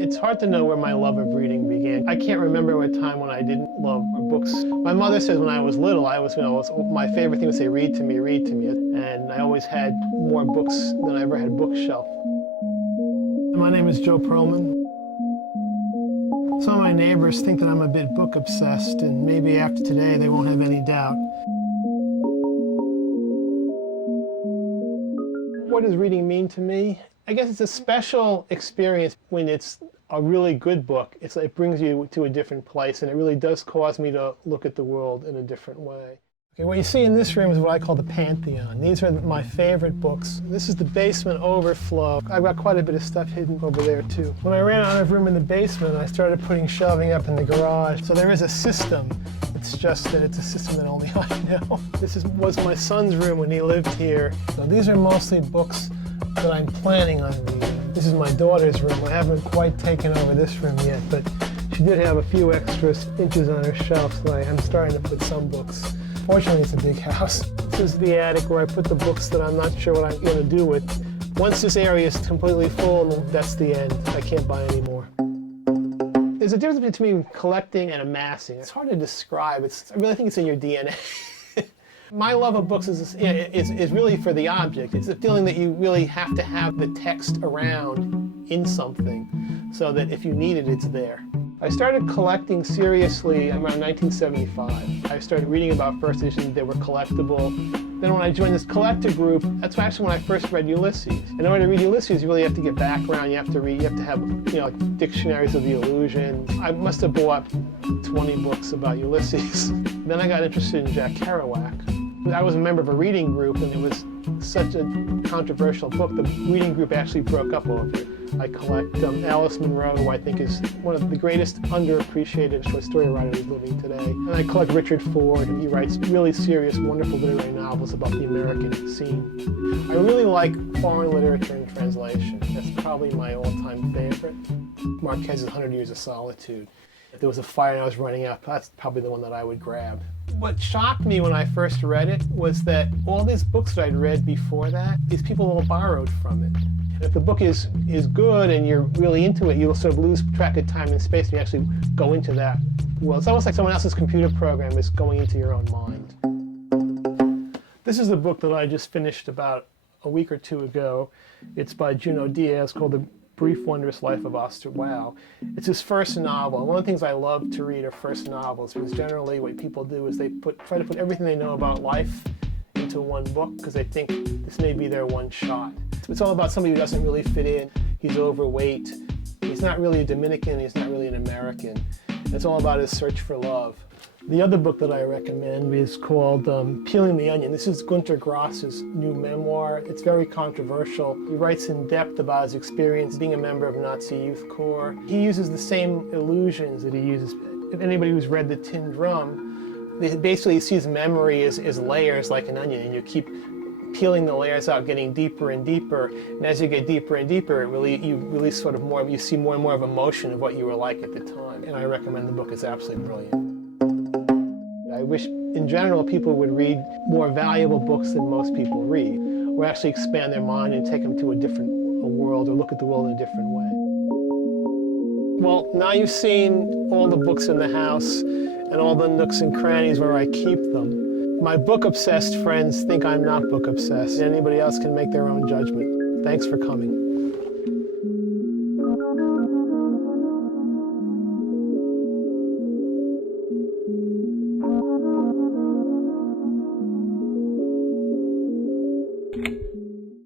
It's hard to know where my love of reading began. I can't remember a time when I didn't love books. My mother says when I was little, my favorite thing was say, read to me, read to me. And I always had more books than I ever had bookshelf. My name is Joe Perlman. Some of my neighbors think that I'm a bit book obsessed, and maybe after today they won't have any doubt. What does reading mean to me? I guess it's a special experience when it's a really good book. It brings you to a different place, and it really does cause me to look at the world in a different way. Okay, what you see in this room is what I call the Pantheon. These are my favorite books. This is the basement overflow. I've got quite a bit of stuff hidden over there too. When I ran out of room in the basement, I started putting shelving up in the garage. So there is a system. It's just that it's a system that only I know. This was my son's room when he lived here. So these are mostly books that I'm planning on reading. This is my daughter's room. I haven't quite taken over this room yet, but she did have a few extra inches on her shelf, so I'm starting to put some books. Fortunately, it's a big house. This is the attic where I put the books that I'm not sure what I'm going to do with. Once this area is completely full, that's the end. I can't buy any more. There's a difference between collecting and amassing. It's hard to describe. I really think it's in your DNA. My love of books is really for the object. It's the feeling that you really have to have the text around in something so that if you need it, it's there. I started collecting seriously around 1975. I started reading about first editions that were collectible. Then when I joined this collector group, that's actually when I first read Ulysses. In order to read Ulysses, you really have to get background. You have to have, like dictionaries of the illusion. I must have bought 20 books about Ulysses. Then I got interested in Jack Kerouac. I was a member of a reading group, and it was such a controversial book. The reading group actually broke up over it. I collect Alice Munro, who I think is one of the greatest underappreciated short story writers living today. And I collect Richard Ford, and he writes really serious, wonderful literary novels about the American scene. I really like foreign literature in translation. That's probably my all-time favorite. Marquez's 100 Years of Solitude. If there was a fire and I was running out, that's probably the one that I would grab. What shocked me when I first read it was that all these books that I'd read before that, these people all borrowed from it. If the book is good and you're really into it, you'll sort of lose track of time and space and you actually go into that world. It's almost like someone else's computer program is going into your own mind. This is a book that I just finished about a week or two ago. It's by Junot Diaz, called The Brief Wondrous Life of Oscar Wilde. It's his first novel. One of the things I love to read are first novels, because generally what people do is they try to put everything they know about life into one book because they think this may be their one shot. It's all about somebody who doesn't really fit in. He's overweight. He's not really a Dominican. He's not really an American. It's all about his search for love. The other book that I recommend is called Peeling the Onion. This is Gunter Grass's new memoir. It's very controversial. He writes in depth about his experience being a member of Nazi Youth Corps. He uses the same illusions that he uses. If anybody who's read The Tin Drum, basically he sees memory as layers like an onion, and you keep peeling the layers out, getting deeper and deeper. And as you get deeper and deeper, you release sort of more, you see more and more of emotion of what you were like at the time. And I recommend the book. It's absolutely brilliant. I wish, in general, people would read more valuable books than most people read, or actually expand their mind and take them to a different world, or look at the world in a different way. Well, now you've seen all the books in the house and all the nooks and crannies where I keep them. My book-obsessed friends think I'm not book-obsessed. Anybody else can make their own judgment. Thanks for coming.